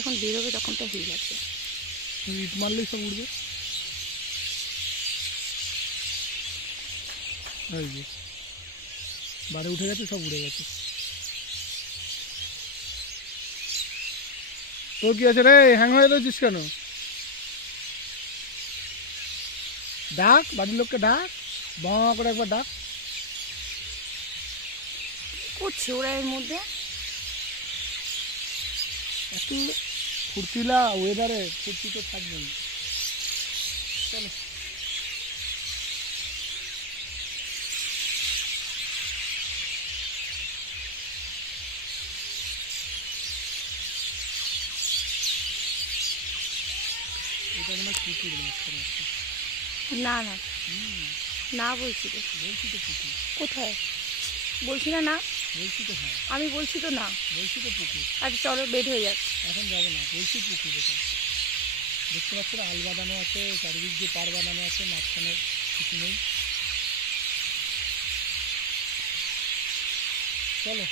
যখন বেরোবে তখন তো হিল আছে। ইট মারলেই সব উঠবে। এই যে বাড়ি উঠে গেছে, সব উড়ে গেছে। তোর কি আছে রে, হ্যাং হয়ে যাচ্ছিস কেন? ডাক, বাড়ির লোককে ডাক, বাঁ করে একবার ডাক। করছে ওরা এর মধ্যে। একটু ফুর্তিলা ওয়েদারে ফুর্তি তো থাকবেই। চলো। এটা মনে হয় কুকুর মাঝখানে একটা। না না না, বলছি তো। বলছি তো পুকুর। কোথায়? বলছি না না, বলছি তো হ্যাঁ, আমি বলছি তো না। বলছি তো পুকুর। আচ্ছা চলো, বেড হয়ে যাক। এখন যাবো না, বলছি পুকুর। এটা দেখতে পাচ্ছি না, আল বাঁধানো আছে, চারিদিক দিয়ে পাড় বাঁধানো আছে, মাঝখানে কিছু নেই। চলো।